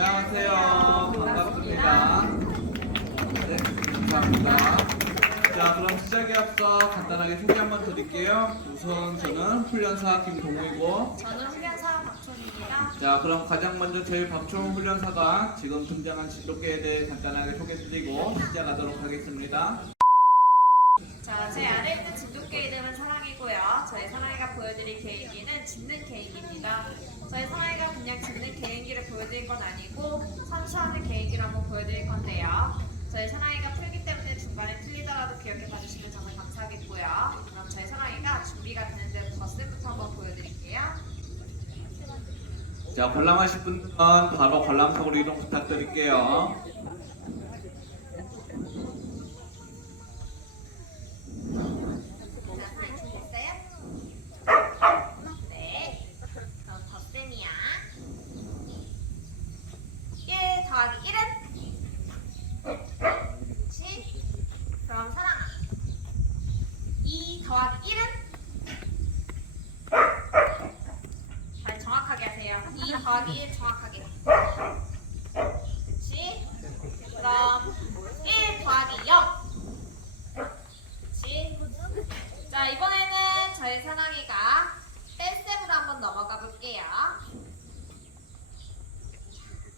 안녕하세요. 반갑습니다. 네, 감사합니다. 자, 그럼 시작에 앞서 간단하게 소개 한번 드릴게요. 우선 저는 훈련사 김동우이고, 저는 훈련사 박촌입니다. 자, 그럼 가장 먼저 저희 박총 훈련사가 지금 등장한 진돗개에 대해 간단하게 소개드리고 시작하도록 하겠습니다. 자, 제 아래 있는 진돗개 이름은 사랑이고요. 저희 사랑이가 보여드릴 개인기는 짖는 개인기입니다. 저희 사랑이가 그냥 짖는 개인기를 보여드릴 건 아니고 선수하는 개인기를 한번 보여드릴 건데요. 저희 사랑이가 풀기 때문에 중간에 틀리더라도 기억해 봐주시면 정말 감사하겠고요. 그럼 저희 사랑이가 준비가 되는 대로 덧셈부터 한번 보여드릴게요. 자, 관람하실 분은 바로 관람석으로 이동 부탁드릴게요. 자, 사랑이 준비됐어요? 네. 그럼 덧셈이야. 1 더하기 1은? 그렇지? 그럼 사랑아. 2 더하기 1은? 잘 정확하게 하세요. 2 더하기 1 정확하게. 그렇지? 그럼 1 더하기 0. 그렇지? 자, 이번에는 저희 사랑이가 뺄셈으로 한번 넘어가 볼게요.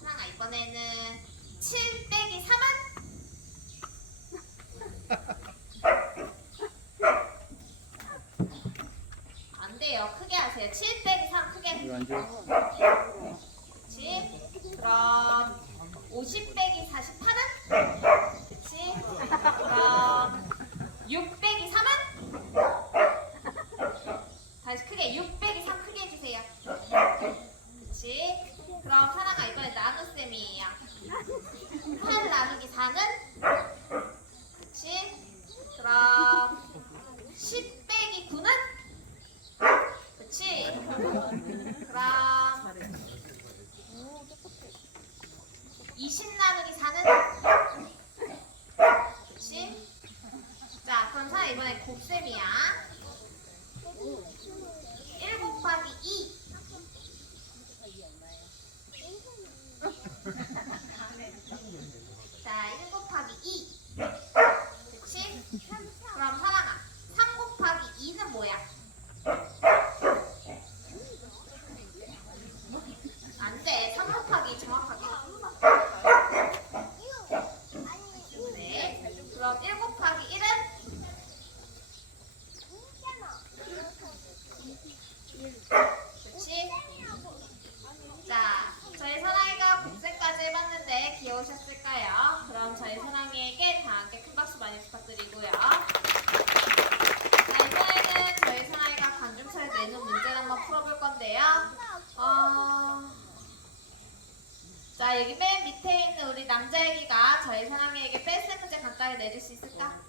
사랑아, 이번에는 7 빼기 3은? 안 돼요. 크게 하세요. 7 빼기 3 크게. 그렇지? 그럼 50 빼기 48은? 그렇지? 그럼 6 빼기 3은? 다시 크게 6 빼기 3 크게 해주세요. 그렇지? 그럼 사랑아 이번에 나눗셈이에요. 8 나누기 4는? 그렇지? 그럼 10 빼기 9는? 그렇지? 그럼 20 나누기 4는? 그렇지? 자, 그럼 사람 이번에 곱셈이야. 1 곱하기 2. 자, 1 곱하기 2. 그치? 그럼 사랑아, 3 곱하기 2는 뭐야? 안 돼. 3 곱하기 정확하게. 네. 그럼 1 곱하기 1은? 그치? 자, 저희 사랑이가 곱셈까지 귀여우셨을까요? 그럼 저희 사랑이에게 다 함께 큰 박수 많이 부탁드리고요. 자, 이번에는 저희 사랑이가 관중차에 내는 문제를 한번 풀어볼 건데요. 어... 자, 여기 맨 밑에 있는 우리 남자애기가 저희 사랑이에게 뺄셈 문제 간단히 내줄 수 있을까?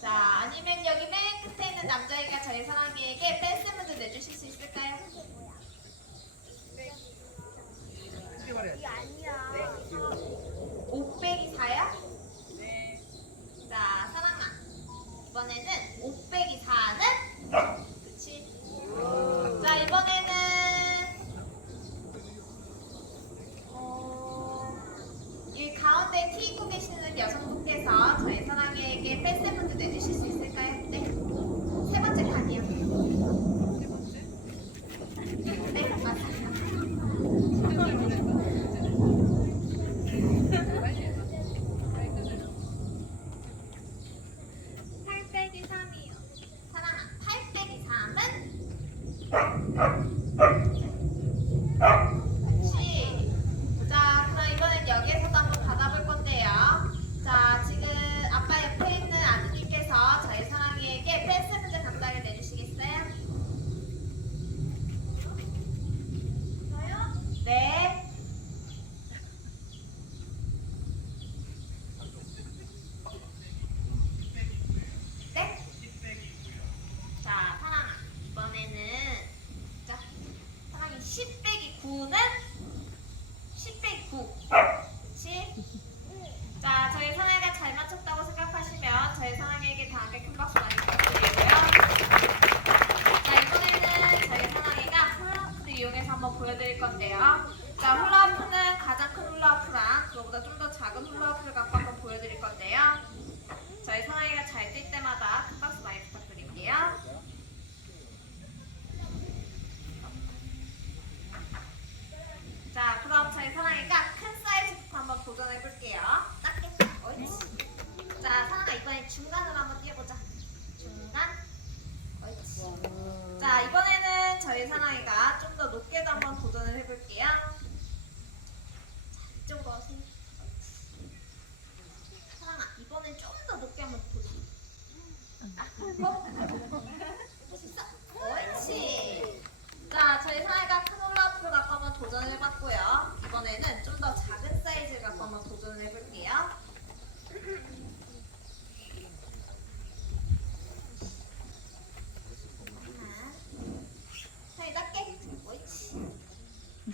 자, 아니면 남자애가 저희 사랑이에게 뺄셈 문제 내주실 수 있을까요? 5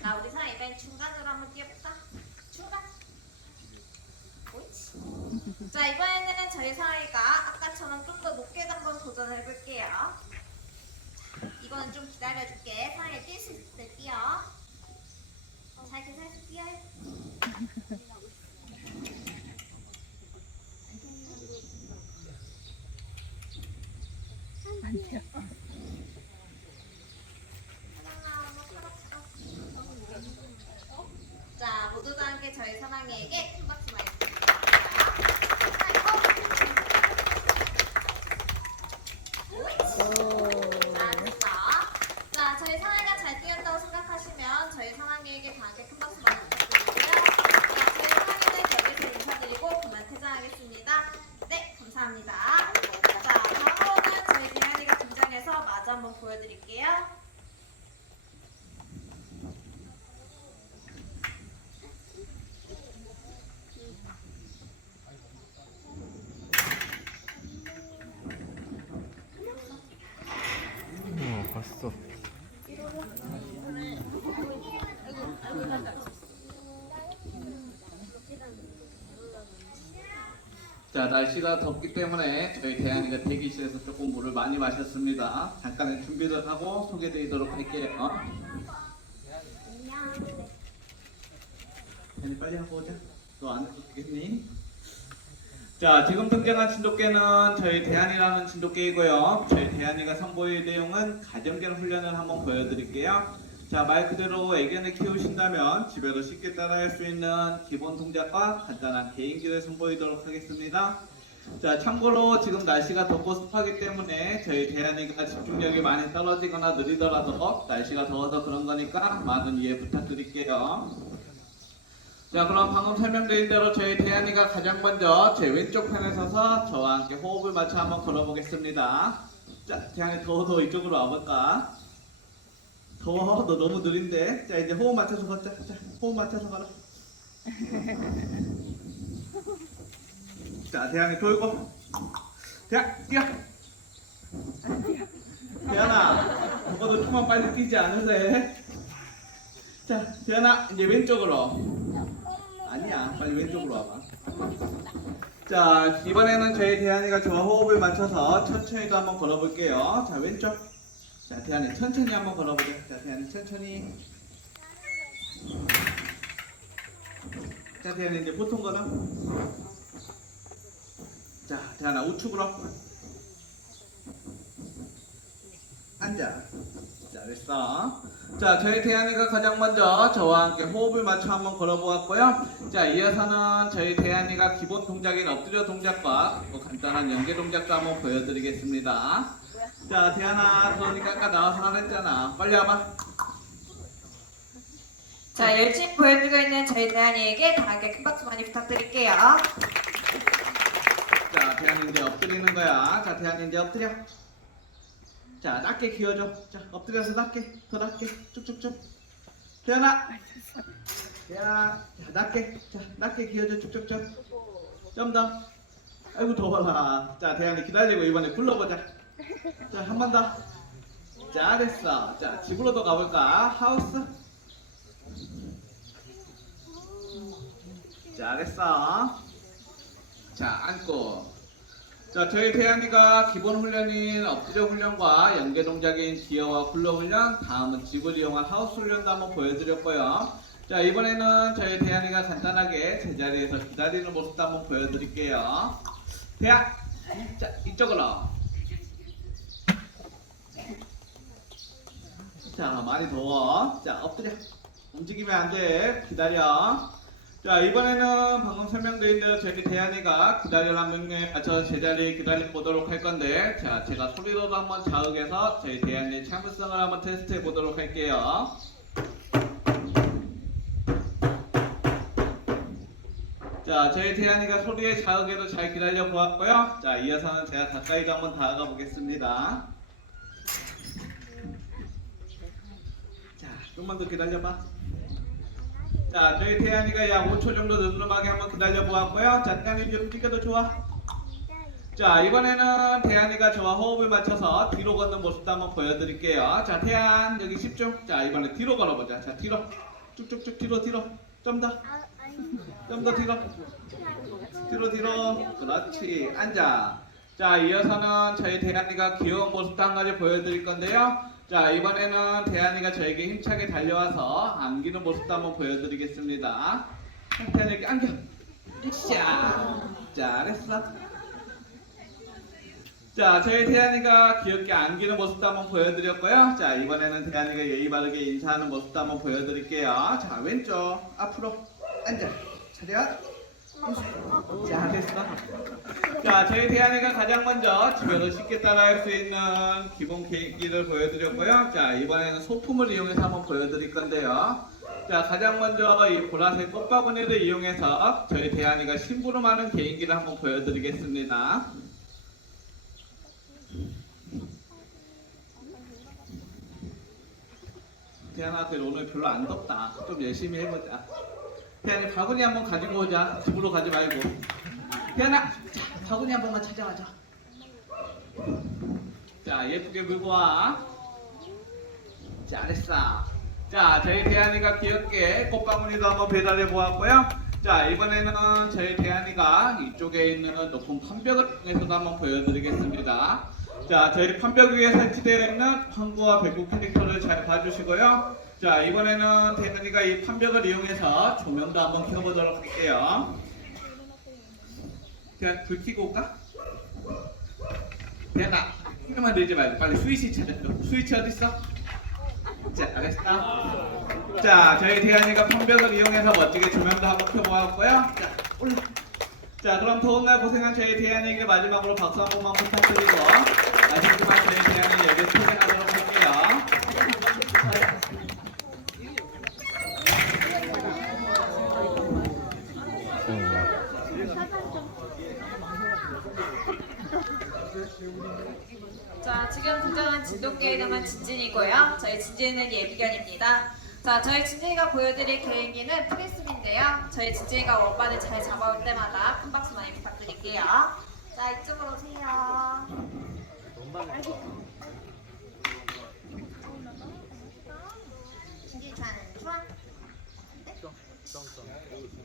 자, 우리 사이 이번엔 중간으로 한번 뛰어볼까? 중간. 옳지. 자, 이번에는 저희 사이가 아까처럼 좀 더 높게 한번 도전을 해볼게요. 이거는 좀 기다려줄게. 사랑이 뛸수 있을 때 뛰어. 잘 계산해서 뛰어요. 사랑아, 엄마 살았어. 자, 모두 다 함께 저희 사랑이에게 큰 박수 많이 옳지. 잘했어. 자, 저희 사랑이가 잘 뛰었다고 생각하시면 저희 사랑이에게 강하게 큰 박수 많이 부탁드리고요. 자, 저희 사랑이는 여기서 인사드리고 그만 퇴장하겠습니다. 네, 감사합니다. 자, 다음으로는 저희 대현이가 등장해서 마주 한번 보여드릴게요. 어, 봤어. 자 날씨가 덥기 때문에 저희 대한이가 대기실에서 조금 물을 많이 마셨습니다. 잠깐의 준비를 하고 소개드리도록 할게요. 대한이 빨리 하고 오자. 너 안 해도 되겠니? 자 지금 등장한 진돗개는 저희 대한이라는 진돗개이고요. 저희 대한이가 선보일 내용은 가정견 훈련을 한번 보여드릴게요. 자 말 그대로 애견을 키우신다면 집에서 쉽게 따라할 수 있는 기본 동작과 간단한 개인기를 선보이도록 하겠습니다. 자 참고로 지금 날씨가 덥고 습하기 때문에 저희 대한이가 집중력이 많이 떨어지거나 느리더라도 날씨가 더워서 그런 거니까 많은 이해 부탁드릴게요. 자 그럼 방금 설명드린 대로 저희 대한이가 가장 먼저 제 왼쪽 편에 서서 저와 함께 호흡을 맞춰 한번 걸어보겠습니다. 자 대한이 더워서 이쪽으로 와볼까? 더워 너 너무 느린데? 자 이제 호흡 맞춰서 걷자. 자 호흡 맞춰서 걸어. 자 대한이 돌고. 대한 뛰어. 대한아 그거도 좀만 빨리 뛰지 않으세? 자 대한아 이제 왼쪽으로. 아니야 빨리 왼쪽으로 와봐. 자 이번에는 저희 대한이가 저와 호흡을 맞춰서 천천히도 한번 걸어볼게요. 자 왼쪽 자, 대한이 천천히 한번 걸어보자. 자, 대한이 천천히. 자, 대한이 이제 보통 걸어. 자, 대한아 우측으로. 앉아. 잘했어. 자, 저희 대한이가 가장 먼저 저와 함께 호흡을 맞춰 한번 걸어보았고요. 자, 이어서는 저희 대한이가 기본 동작인 엎드려 동작과 또 간단한 연계 동작도 한번 보여드리겠습니다. 자, 대한아, 그러니까 아까 나와서 하랬잖아. 빨리 와봐. 자, 열심히 보여주고 있는 저희 대한이에게 강하게 큰 박수 많이 부탁드릴게요. 자, 대한이 이제 엎드리는 거야. 자, 대한이 이제 엎드려. 자, 낮게 기어줘. 자, 엎드려서 낮게, 더 낮게, 쭉쭉쭉. 대한아, 대한아, 자, 낮게, 자, 낮게 기어줘, 쭉쭉쭉. 좀 더. 아이고 더워라. 자, 대한이 기다리고 이번에 불러보자. 자, 한 번 더. 잘했어. 자, 집으로도 가볼까? 하우스. 잘했어. 자, 앉고. 자, 저희 태양이가 기본 훈련인 엎드려 훈련과 연계 동작인 기어와 굴러 훈련, 다음은 집을 이용한 하우스 훈련도 한번 보여드렸고요. 자, 이번에는 저희 태양이가 간단하게 제자리에서 기다리는 모습도 한번 보여드릴게요. 태양, 자, 이쪽으로. 자, 많이 더워. 자, 엎드려. 움직이면 안 돼. 기다려. 자 이번에는 방금 설명드린 대로 저희 대한이가 기다리란 명령에 맞춰서 제자리에 기다려 보도록 할 건데 자 제가 소리로도 한번 자극해서 저희 대한이의 참을성을 한번 테스트해 보도록 할게요. 자 저희 대한이가 소리의 자극에도 잘 기다려 보았고요. 자 이어서는 제가 가까이도 한번 다가가 보겠습니다. 자 좀만 더 기다려봐. 자, 저희 태연이가 약 5초 정도 늠름하게 한번 기다려 보았고요. 자, 태연이 좀 움직여도 좋아. 자, 이번에는 태연이가 저와 호흡을 맞춰서 뒤로 걷는 모습도 한번 보여드릴게요. 자, 태연 여기 10초. 자, 이번에 뒤로 걸어보자. 자, 뒤로. 쭉쭉쭉 뒤로 뒤로. 좀 더. 좀 더 뒤로. 뒤로 뒤로. 그렇지. 앉아. 자, 이어서는 저희 대한이가 귀여운 모습도 한 가지 보여드릴 건데요. 자, 이번에는 대한이가 저에게 힘차게 달려와서 안기는 모습도 한번 보여드리겠습니다. 대한이에게 안겨. 으쌰. 잘했어. 자, 저희 태연이가 귀엽게 안기는 모습도 한번 보여드렸고요. 자, 이번에는 태연이가 예의 바르게 인사하는 모습도 한번 보여드릴게요. 자, 왼쪽 앞으로 앉아. 차렷. 잘했어. 자, 저희 태연이가 가장 먼저 집에서 쉽게 따라할 수 있는 기본 계기를 보여드렸고요. 자, 이번에는 소품을 이용해서 한번 보여드릴 건데요. 자, 가장 먼저 이 보라색 꽃바구니를 이용해서 저희 대한이가 심부름하는 개인기를 한번 보여드리겠습니다. 그래도 오늘 별로 안 덥다. 좀 열심히 해보자. 태연이 바구니 한번 가지고 오자. 집으로 가지 말고. 태연아, 자, 바구니 한 번만 찾아와줘. 자, 예쁘게 물고 와. 잘했어. 자, 저희 대한이가 귀엽게 꽃바구니도 한번 배달해 보았고요. 자, 이번에는 저희 대한이가 이쪽에 있는 높은 판벽을 통해서도 한번 보여드리겠습니다. 자, 저희 판벽 위에 설치되어 있는 황구와 백구 캐릭터를 잘 봐주시고요. 자, 이번에는 대한이가 이 판벽을 이용해서 조명도 한번 켜보도록 할게요. 그냥 불 켜고 올까? 대한아, 힘만 내지 말고 빨리 스위치 찾아줘. 스위치 어딨어? 자, 알았어. 자, 저희 대한이가 판벽을 이용해서 멋지게 조명도 한번 켜보았고요. 자, 올라. 자, 그럼 더운 날 고생한 저희 대한이에게 마지막으로 박수 한 번만 부탁드리고 마지막으로 저희 대한이 여기 소개하도록 할게요. 자, 지금 등장한 진돗개 이름은 진진이고요. 저희 진진이는 예비견입니다. 자, 저희 진진이가 보여드릴 개인기는 프리스비인데요. 저희 진진이가 원반을 잘 잡아올 때마다 큰 박수 많이 부탁드릴게요. 자, 이쪽으로 오세요. 진진이 좋아하는 좋아? 네?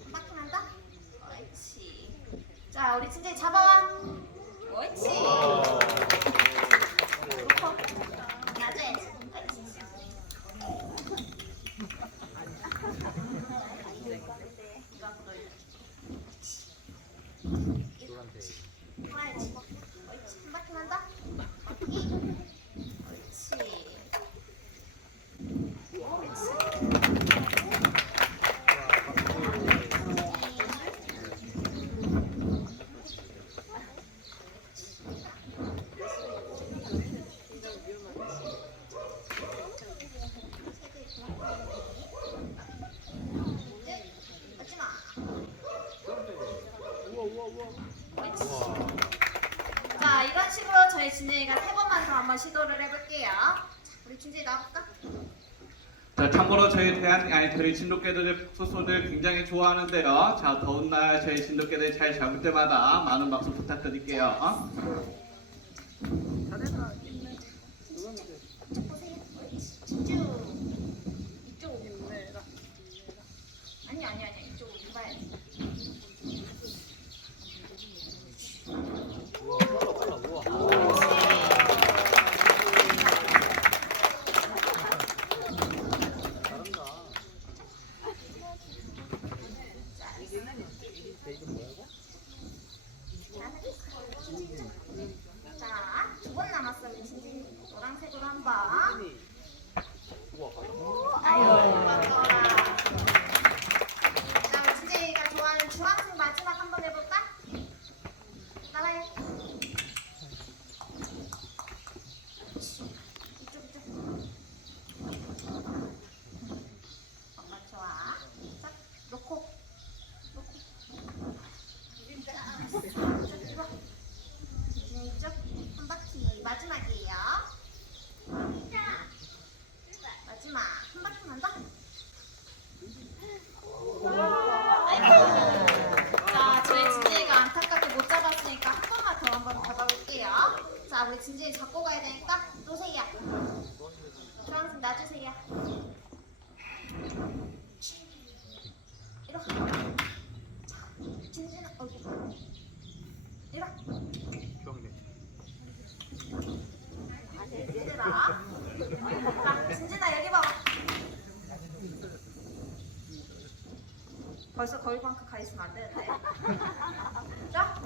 한 바퀴만 더? 옳지. 자, 우리 진진이 잡아와. 옳지. 해야지. 옳지. 한 바퀴만 더. 바퀴. 옳지. 옳지. 옳지 마. 자, 이런 식으로 저희 진진이가 세 번만 더 한번 시도를 해볼게요. 자, 우리 진진이 나와볼까? 자, 참고로 저희 대한 아니 저희 진돗개들의 소소들 굉장히 좋아하는데요. 자, 더운 날 저희 진돗개들 잘 잡을 때마다 많은 박수 부탁드릴게요. 어? 보세요. 옳지. 집중. 이쪽으로. 아니, 아니, 아니. 이쪽으로 봐야지. 자, 우리 진진이 잡고 가야 되니까 노세이야. 주황색 놔주세요. 이리 와. 자, 진진아, 어이구. 이리 와. 얘들아. 자, 진진아 여기 봐봐. 벌써 거기만큼 가 있으면 안 되는데. 자.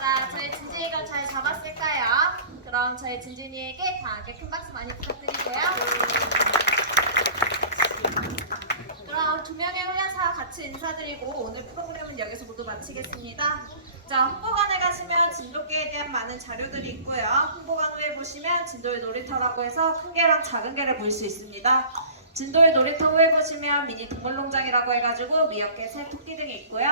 자, 저희 진진이가 잘 잡았을까요? 그럼 저희 진진이에게 강하게 큰 박수 많이 부탁드리고요. 그럼 두 명의 훈련사와 같이 인사드리고 오늘 프로그램은 여기서 모두 마치겠습니다. 자, 홍보관에 가시면 진돗개에 대한 많은 자료들이 있고요. 홍보관 후에 보시면 진도의 놀이터라고 해서 큰 개랑 작은 개를 볼 수 있습니다. 진도의 놀이터 후에 보시면 미니 동물농장이라고 해가지고 미역개, 새, 토끼 등이 있고요.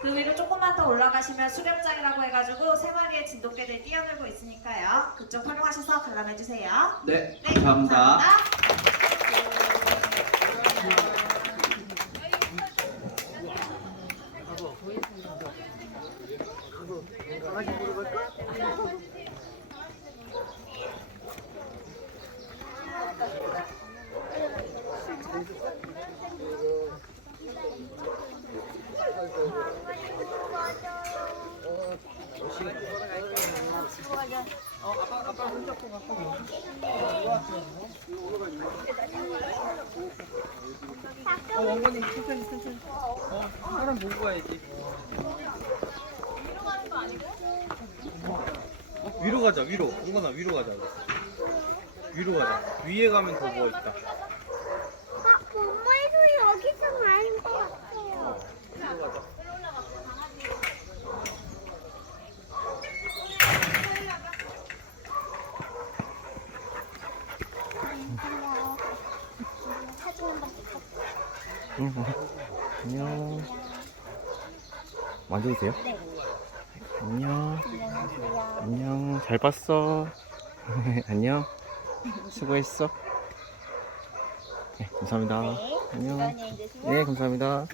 그 위로 조금만 더 올라가시면 수렵장이라고 해가지고 세 마리의 진돗개들이 뛰어놀고 있으니까요. 그쪽 활용하셔서 관람해주세요. 네, 네, 감사합니다. 감사합니다. 어. 어. 어, 위로 가자 위로. 원건아 위로 가자. 위로 가자. 위에 가면 더 누워 있다. 아, 엄마도 여기서 많은 것 같아요. 위로 가자. 사진 한번 안녕. 만져주세요. 안녕. 안녕하세요. 안녕. 잘 봤어. 안녕. 수고했어. 네, 감사합니다. 안녕. 안녕히 계세요. 네, 감사합니다.